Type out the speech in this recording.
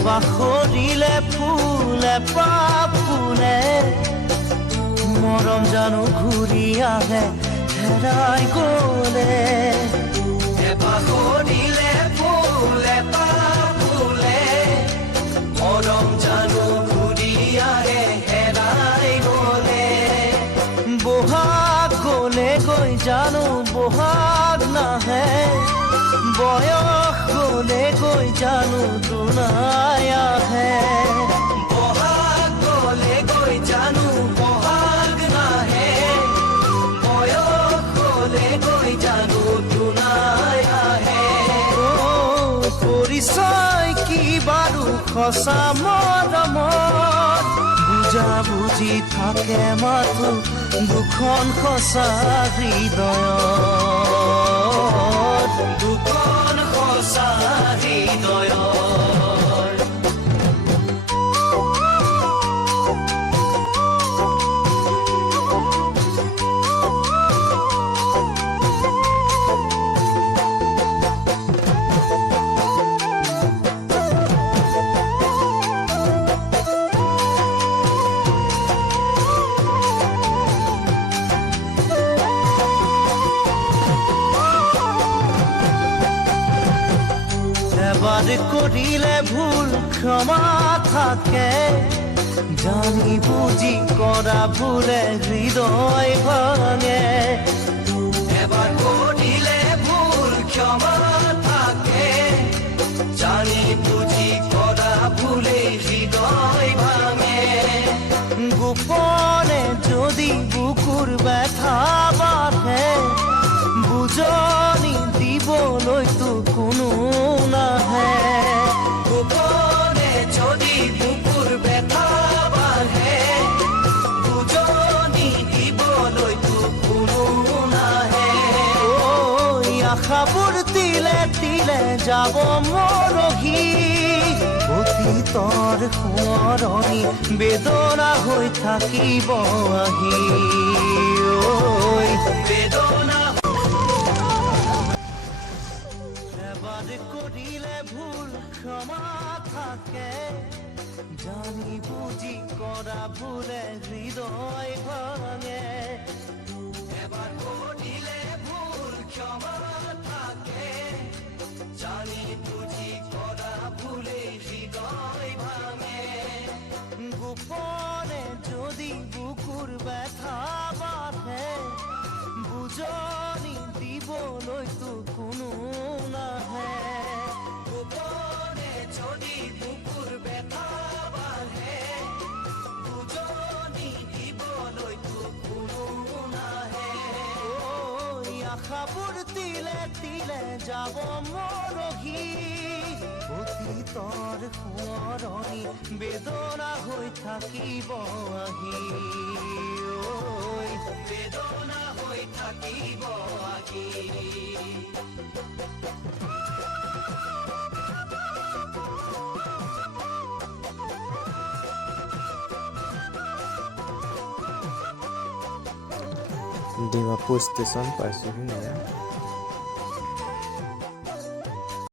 পাখৰিলে ফুল এপাহ ফুলে মৰম জানো ঘূৰি আহে হেৰাই গ'লে পাখৰিলে ফুল এপাহ ফুলে মৰম জানো ঘূৰি আহে হেৰাই গ'লে বহাগ গ'লে গৈ জানো বহাগ নাহে বয়স গ'লে গৈ জানো দুনাই আহে বহাগ গ'লে গৈ জানো বহাগ নাহে বয়স গ'লে গৈ জানো দুনাই আহে পৰিচয় কি বাৰু সঁচা মৰমত বুজা বুজি থাকে মাথো দুখন সঁচা হৃদয়ত দুখন সঁচা হৃদয়ত এবাৰ কৰিলে ভুল ক্ষমা থাকে জানি বুজি কৰা ভুলে হৃদয় ভাঙে এবাৰ কৰিলে ভুল ক্ষমা থাকে জানি বুজি কৰা ভুলে হৃদয় ভাঙে গোপনে যদি বুকুৰ ব্যথা বাঢ়ে বুজনি দিবলৈতো কোনো নাহে গোপনে যদি বুকুৰ ব্যথা বাঢ়ে বুজনি দিবলৈতো কোনো নাহে আশাবোৰ তিলে তিলে যাব মৰহি অতীতৰ সোঁৱৰণি বেদনা হৈ থাকিব আহি বেদনা এবাৰ কৰিলে ভুল ক্ষমা থাকে জানি বুজি কৰা ভুলে হৃদয় ভাঙে এবাৰ কৰিলে ভুল ক্ষমা থাকে জানি বুজি কৰা ভুলে হৃদয় ভাঙে গোপনে যদি বুকুৰ ব্যথা বাঢ়ে বুজনি দিবলৈতো কোনো নাহে গোপনে যদি বুকুৰ ব্যথা বাঢ়ে বুজনি দিবলৈতো কোনো নাহে আশাবোৰ তিলে তিলে যাব মৰহি অতীতৰ সোঁৱৰণি বেদনা হৈ থাকিব আহি বেদনা হৈ থাকিব আহি ডিমাপুৰ ষ্টেচন পাইছোহি মই